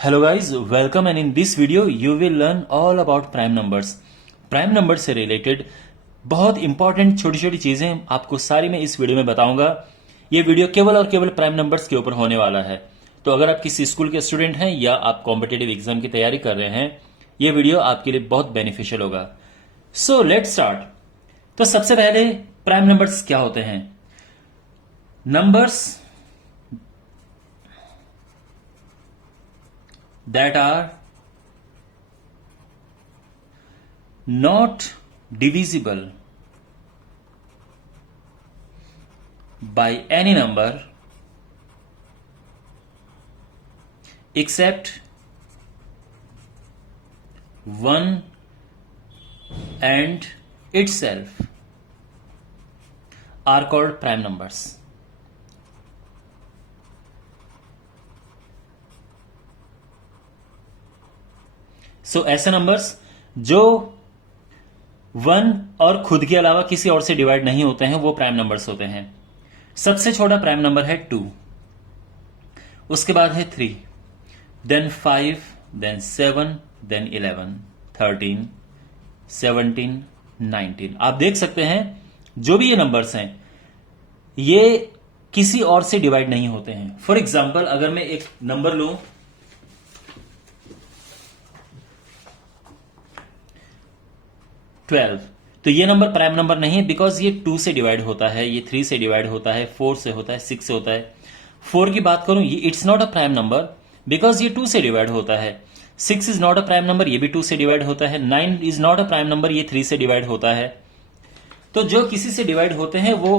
Hello guys, welcome and in this video you will learn all about prime numbers. Prime number से related बहुत important छोटी छोटी चीजें आपको सारी मैं इस वीडियो में बताऊंगा। ये वीडियो केवल और केवल प्राइम नंबर्स के ऊपर होने वाला है। तो अगर आप किसी स्कूल के स्टूडेंट हैं या आप कॉम्पिटेटिव एग्जाम की तैयारी कर रहे हैं, ये वीडियो आपके लिए बहुत बेनिफिशियल होगा। So let's start. तो सबसे पहले प्राइम नंबर्स क्या होते हैं? Numbers that are not divisible by any number except 1 and itself are called prime numbers. सो ऐसे नंबर्स जो 1 और खुद के अलावा किसी और से डिवाइड नहीं होते हैं वो प्राइम नंबर्स होते हैं। सबसे छोटा प्राइम नंबर है 2, उसके बाद है 3, देन 5, देन 7, देन 11, 13, 17, 19। आप देख सकते हैं जो भी ये नंबर्स हैं ये किसी और से डिवाइड नहीं होते हैं। फॉर एग्जाम्पल अगर मैं एक नंबर लूं 12, तो ये नंबर प्राइम नंबर नहीं है बिकॉज ये 2 से डिवाइड होता है, ये 3 से डिवाइड होता है, 4 से होता है, 6 से होता है। 4 की बात करूं, ये it's not a prime number because ये 2 से डिवाइड होता है। 6 is not a prime number, ये भी 2 से डिवाइड होता है। 9 is not a prime number, ये 3 से डिवाइड होता है। तो जो किसी से डिवाइड होते हैं वो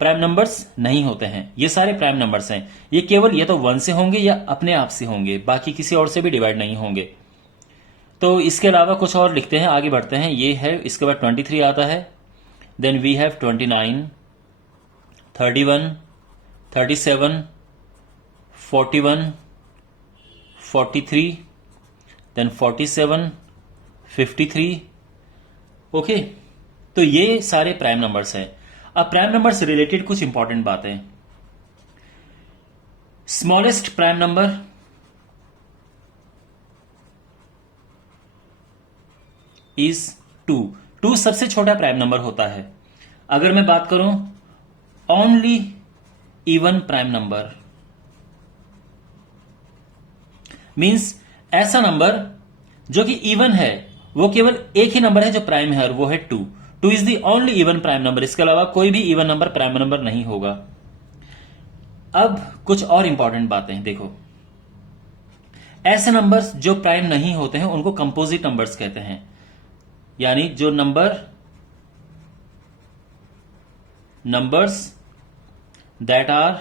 प्राइम नंबर्स नहीं होते हैं। ये सारे प्राइम नंबर्स हैं। ये केवल या तो 1 से होंगे या अपने आप से होंगे, बाकी किसी और से भी डिवाइड नहीं होंगे। तो इसके अलावा कुछ और लिखते हैं, आगे बढ़ते हैं। ये है, इसके बाद 23 आता है, then we have 29, 31, 37, 41, 43, then 47, 53। Okay, तो ये सारे प्राइम नंबर्स हैं। अब प्राइम नंबर से रिलेटेड कुछ इंपॉर्टेंट बातें। Smallest prime number is 2। 2 सबसे छोटा प्राइम नंबर होता है। अगर मैं बात करूं only even prime number means ऐसा नंबर जो कि इवन है, वो केवल एक ही नंबर है जो प्राइम है और वो है 2। 2 is the only even prime number. इसके अलावा कोई भी इवन नंबर प्राइम नंबर नहीं होगा। अब कुछ और इंपॉर्टेंट बातें देखो। ऐसे नंबर्स जो प्राइम नहीं होते हैं उनको कंपोजिट नंबर्स कहते हैं, यानी जो numbers that are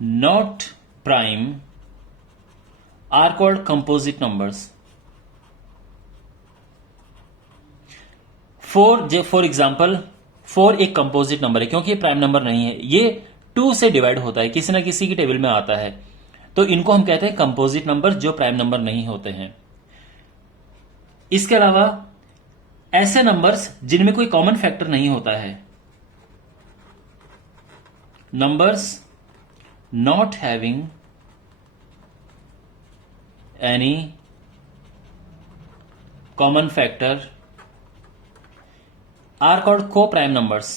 not prime are called composite numbers. For example 4 एक कंपोजिट नंबर है क्योंकि ये प्राइम नंबर नहीं है। ये 2 से डिवाइड होता है, किसी ना किसी की टेबल में आता है, तो इनको हम कहते हैं कंपोजिट नंबर जो प्राइम नंबर नहीं होते हैं। इसके अलावा ऐसे नंबर्स जिनमें कोई कॉमन फैक्टर नहीं होता है, numbers not having any common factor are called coprime numbers.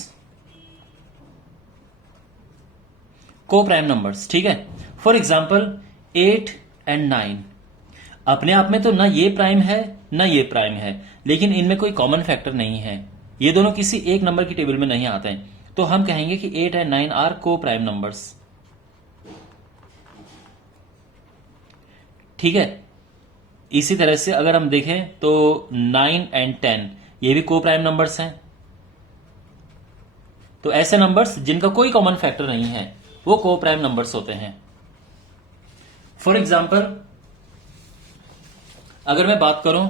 Coprime numbers, ठीक है। फॉर एग्जाम्पल 8 एंड 9 अपने आप में तो ना ये प्राइम है ना ये प्राइम है, लेकिन इनमें कोई कॉमन फैक्टर नहीं है। ये दोनों किसी एक नंबर की टेबल में नहीं आते हैं, तो हम कहेंगे कि 8 एंड 9 आर को प्राइम नंबर्स, ठीक है। इसी तरह से अगर हम देखें तो 9 एंड 10 ये भी को प्राइम नंबर्स हैं। तो ऐसे नंबर्स जिनका कोई कॉमन फैक्टर नहीं है वो को प्राइम नंबर्स होते हैं। फॉर एग्जाम्पल अगर मैं बात करूं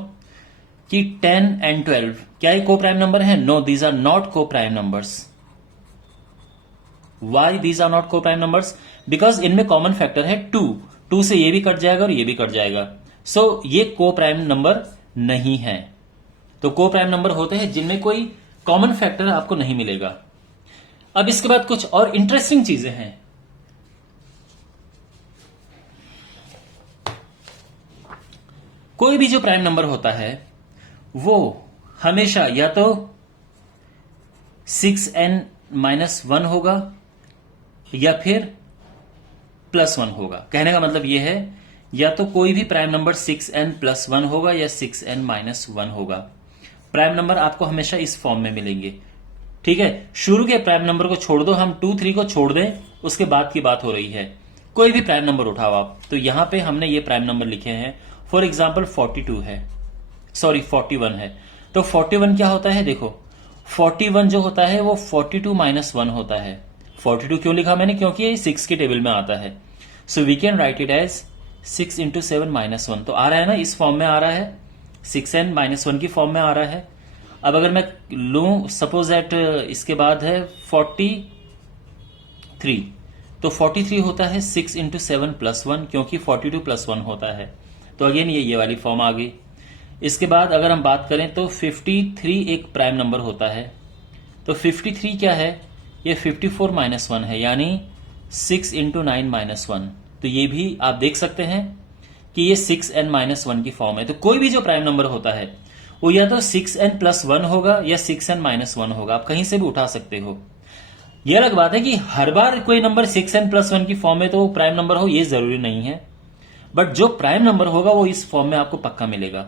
कि 10 एंड 12 क्या ये को प्राइम नंबर है? No, these are not coprime numbers. Why these are not coprime numbers? Because इनमें कॉमन फैक्टर है 2। 2 से ये भी कट जाएगा और ये भी कट जाएगा, सो ये को प्राइम नंबर नहीं है। तो को प्राइम नंबर होते हैं जिनमें कोई कॉमन फैक्टर आपको नहीं मिलेगा। अब इसके बाद कुछ और इंटरेस्टिंग चीजें हैं। कोई भी जो प्राइम नंबर होता है वो हमेशा या तो 6n-1 होगा या फिर +1 होगा। कहने का मतलब यह है या तो कोई भी प्राइम नंबर 6n+1 होगा या 6n-1 होगा। प्राइम नंबर आपको हमेशा इस फॉर्म में मिलेंगे। ठीक है, शुरू के प्राइम नंबर को छोड़ दो, हम 2, 3 को छोड़ दें, उसके बाद की बात हो रही है। कोई भी प्राइम नंबर उठाओ आप, तो यहां पे हमने ये प्राइम नंबर लिखे हैं। फॉर एग्जाम्पल 41 है। तो 41 क्या होता है? देखो 41 जो होता है वो 42-1 होता है। 42 क्यों लिखा मैंने? क्योंकि ये 6 के टेबल में आता है। So we can write it as 6 × 7-1। तो आ रहा है ना, इस फॉर्म में आ रहा है, 6n-1 की फॉर्म में आ रहा है। अब अगर मैं लूं सपोज दैट इसके बाद है 43, तो 43 होता है 6 × 7+1, क्योंकि 42+1 होता है। तो अगेन ये वाली फॉर्म आ गई। इसके बाद अगर हम बात करें तो 53 एक प्राइम नंबर होता है। तो 53 क्या है? ये 54-1 है, यानी 6 × 9-1। तो ये भी आप देख सकते हैं कि ये 6n-1 की फॉर्म है। तो कोई भी जो प्राइम नंबर होता है वो या तो 6n+1 होगा या 6n-1 होगा। आप कहीं से भी उठा सकते हो। यह अलग बात है कि हर बार कोई नंबर 6n+1 की फॉर्म में तो वो प्राइम नंबर हो, ये जरूरी नहीं है। बट जो प्राइम नंबर होगा वो इस फॉर्म में आपको पक्का मिलेगा।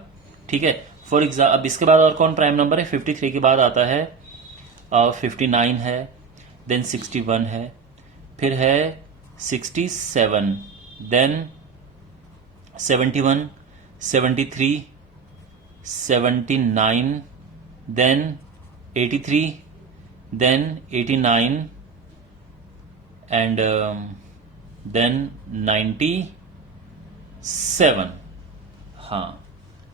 ठीक है, फॉर एग्जाम्पल अब इसके बाद और कौन प्राइम नंबर है? 53 के बाद आता है 59 है, देन 61 है, फिर है 67, then 71, 73, 79, then 83, then 89 and then 97। हाँ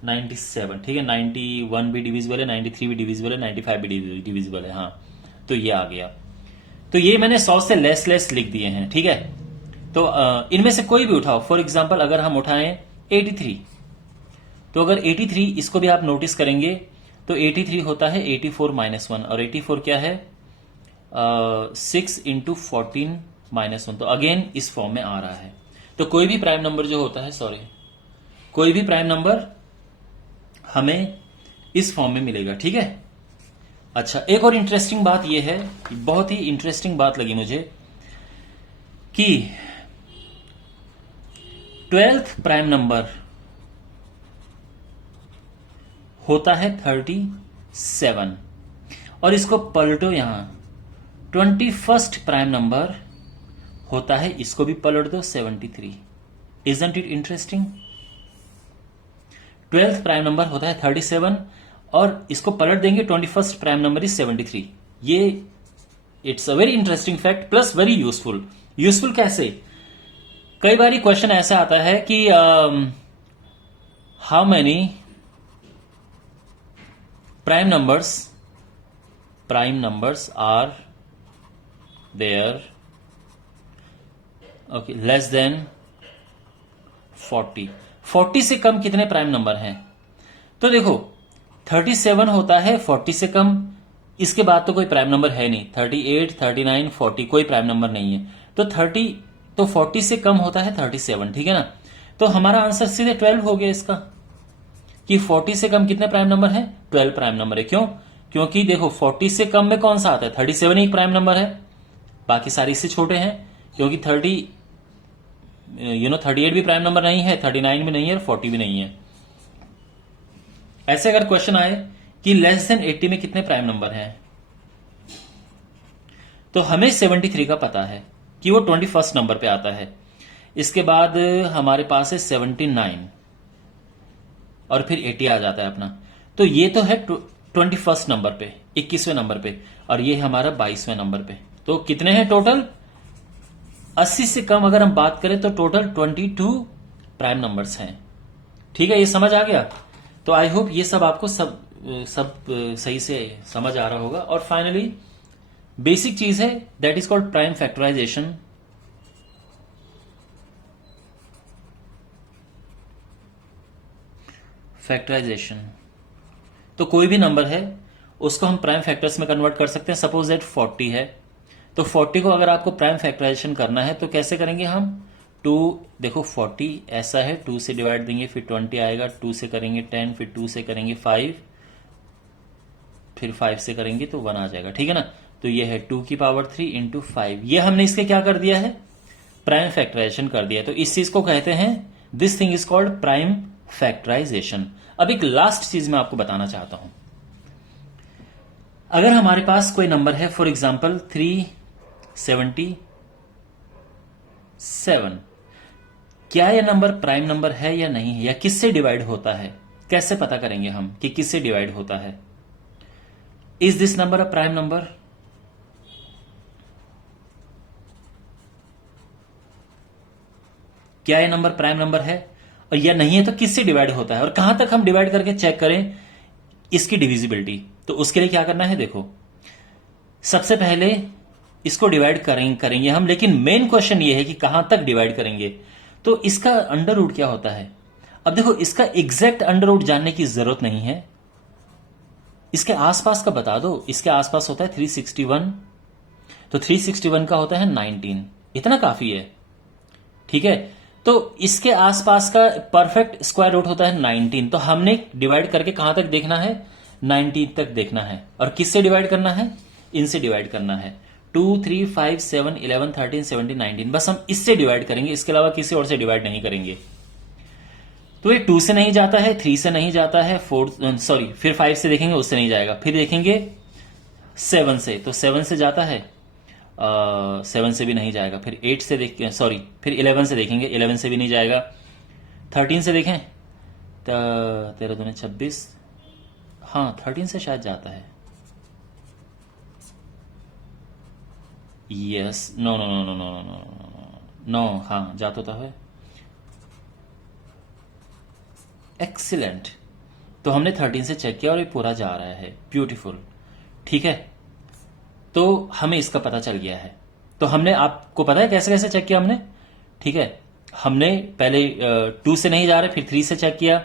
97, ठीक है। 91 भी डिविजिबल है, 93 भी डिविजिबल है, 95 भी डिविजिबल है। हाँ, तो ये आ गया। तो ये मैंने 100 से लेस लिख दिए हैं। ठीक है, तो इनमें से कोई भी उठाओ। फॉर एग्जांपल अगर हम उठाएं 83, तो अगर 83 इसको भी आप नोटिस करेंगे तो 83 होता है 84-1, और 84 क्या है? 6 × 14-1। तो अगेन इस फॉर्म में आ रहा है। तो कोई भी प्राइम नंबर जो होता है, कोई भी प्राइम नंबर हमें इस फॉर्म में मिलेगा। ठीक है। अच्छा, एक और इंटरेस्टिंग बात यह है, बहुत ही इंटरेस्टिंग बात लगी मुझे, कि 12th प्राइम नंबर होता है 37, और इसको पलटो, यहां 21st प्राइम नंबर होता है, इसको भी पलट दो 73। Isn't it interesting? 12th prime number होता है 37 और इसको पलट देंगे 21st प्राइम नंबर इज 73। ये it's a very interesting fact plus very useful. Useful कैसे? कई बार क्वेश्चन ऐसा आता है कि how many prime numbers are there okay less than 40 से कम कितने प्राइम नंबर हैं? तो देखो 37 होता है 40 से कम, इसके बाद तो कोई प्राइम नंबर है नहीं। 38, 39, 40 कोई प्राइम नंबर नहीं है। तो 40 से कम होता है 37, ठीक है ना। तो हमारा आंसर सीधे 12 हो गया इसका, कि 40 से कम कितने प्राइम नंबर है? 12 प्राइम नंबर है। क्यों? क्योंकि देखो 40 से कम में कौन सा आता है? 37 ही प्राइम नंबर है, बाकी सारे इससे छोटे हैं। क्योंकि 38 भी प्राइम नंबर नहीं है, 39 भी नहीं है, 40 भी नहीं है। ऐसे अगर क्वेश्चन आए कि लेस देन 80 में कितने प्राइम नंबर हैं, तो हमें 73 का पता है कि वो 21st नंबर पे आता है। इसके बाद हमारे पास है 79 और फिर 80 आ जाता है अपना। तो ये तो है 21st नंबर पे, 21वें नंबर पे, और ये हमारा 22वें नंबर पे। तो कितने हैं टोटल? 80 से कम अगर हम बात करें तो टोटल 22 प्राइम नंबर्स हैं। ठीक है, ये समझ आ गया? तो आई होप ये सब आपको सब सही से समझ आ रहा होगा। और फाइनली बेसिक चीज है, that is called prime factorisation. तो कोई भी नंबर है उसको हम प्राइम फैक्टर्स में कन्वर्ट कर सकते हैं। सपोज दैट 40 है, तो 40 को अगर आपको प्राइम फैक्टराइजेशन करना है तो कैसे करेंगे हम? 2 देखो 40 ऐसा है, 2 से डिवाइड देंगे फिर 20 आएगा, 2 से करेंगे 10, फिर 2 से करेंगे 5, फिर 5 से करेंगे तो 1 आ जाएगा, ठीक है ना। तो ये है 2 की पावर 3 इंटू 5। ये हमने इसके क्या कर दिया है, प्राइम फैक्टराइजेशन कर दिया। तो इस चीज को कहते हैं, this thing is called prime factorisation. अब एक लास्ट चीज मैं आपको बताना चाहता हूं। अगर हमारे पास कोई नंबर है, फॉर एग्जाम्पल 377, क्या यह नंबर प्राइम नंबर है या नहीं है, या किससे डिवाइड होता है? कैसे पता करेंगे हम कि किससे डिवाइड होता है? Is this number a prime number? क्या यह नंबर प्राइम नंबर है और या नहीं है, तो किससे डिवाइड होता है, और कहां तक हम डिवाइड करके चेक करें इसकी डिविजिबिलिटी? तो उसके लिए क्या करना है, देखो सबसे पहले इसको डिवाइड करेंगे हम, लेकिन मेन क्वेश्चन ये है कि कहां तक डिवाइड करेंगे। तो इसका अंडर रूट क्या होता है? अब देखो इसका एग्जैक्ट अंडर रूट जानने की जरूरत नहीं है, इसके आसपास का बता दो। इसके आसपास होता है 361, तो 361 का होता है 19, इतना काफी है, ठीक है। तो इसके आसपास का परफेक्ट स्क्वायर रूट होता है 19, तो हमने डिवाइड करके कहां तक देखना है, 19 तक देखना है। और किससे डिवाइड करना है, इनसे डिवाइड करना है। 2, 3, 5, 7, 11, 13, 17, 19, बस हम इससे डिवाइड करेंगे, इसके अलावा किसी और से डिवाइड नहीं करेंगे। तो ये 2 से नहीं जाता है, 3 से नहीं जाता है, 4 सॉरी फिर 5 से देखेंगे, उससे नहीं जाएगा। फिर देखेंगे 7 से, तो 7 से जाता है, 7 से भी नहीं जाएगा। फिर 8 से फिर 11 से देखेंगे, 11 से भी नहीं जाएगा। 13 से देखें, 13 दूनी 26, हाँ 13 से शायद जाता है। Yes, no no no no no no no no, हाँ जाता तो है। एक्सीलेंट, तो हमने 13 से चेक किया और ये पूरा जा रहा है, ब्यूटीफुल, ठीक है। तो हमें इसका पता चल गया है। तो हमने, आपको पता है कैसे कैसे चेक किया हमने, ठीक है। हमने पहले 2 से नहीं जा रहे, फिर 3 से चेक किया,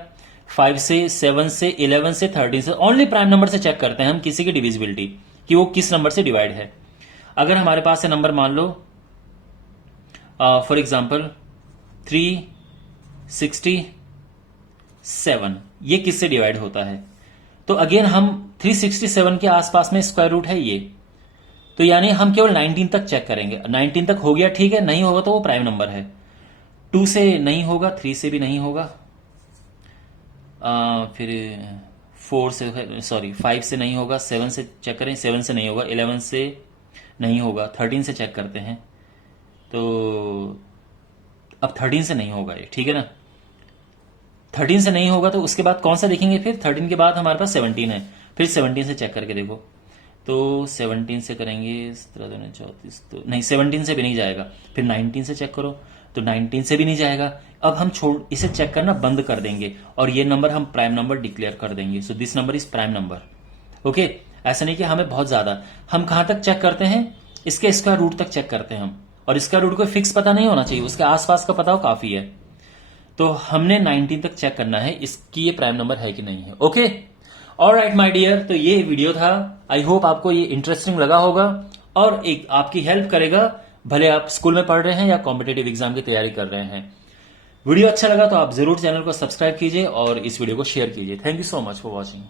5 से, 7 से, 11 से, 13 से। ओनली प्राइम नंबर से चेक करते हैं हम किसी की डिविजिबिलिटी, कि वो किस नंबर से डिवाइड है। अगर हमारे पास है नंबर, मान लो फॉर एग्जाम्पल 367, ये किससे डिवाइड होता है? तो अगेन हम 367 के आसपास में स्क्वायर रूट है ये, तो यानी हम केवल 19 तक चेक करेंगे। 19 तक हो गया, ठीक है, नहीं होगा तो वो प्राइम नंबर है। 2 से नहीं होगा, 3 से भी नहीं होगा, फिर 4 से, 5 से नहीं होगा, 7 से चेक करें, 7 से नहीं होगा, 11 से नहीं होगा, 13 से चेक करते हैं। तो अब 13 से नहीं होगा ये, ठीक है ना। 13 से नहीं होगा तो उसके बाद कौन सा देखेंगे, फिर 13 के बाद हमारे पास 17 है, फिर 17 से चेक करके देखो। तो 17 से करेंगे 17 34, तो नहीं, 17 से भी नहीं जाएगा। फिर 19 से चेक करो, तो 19 से भी नहीं जाएगा। अब हम इसे चेक करना बंद कर देंगे और ये नंबर हम प्राइम नंबर डिक्लेयर कर देंगे। So this number is prime number, okay. ऐसा नहीं कि हमें बहुत ज्यादा, हम कहां तक चेक करते हैं, इसके स्क्वायर रूट तक चेक करते हैं हम, और स्क्वायर रूट को फिक्स पता नहीं होना चाहिए, उसके आसपास का पता हो काफी है। तो हमने 19 तक चेक करना है इसकी ये प्राइम नंबर है कि नहीं है, ओके। ऑलराइट माय डियर, तो ये वीडियो था। आई होप आपको ये इंटरेस्टिंग लगा होगा और एक आपकी हेल्प करेगा, भले आप स्कूल में पढ़ रहे हैं या कॉम्पिटेटिव एग्जाम की तैयारी कर रहे हैं। वीडियो अच्छा लगा तो आप जरूर चैनल को सब्सक्राइब कीजिए और इस वीडियो को शेयर कीजिए। Thank you so much for watching.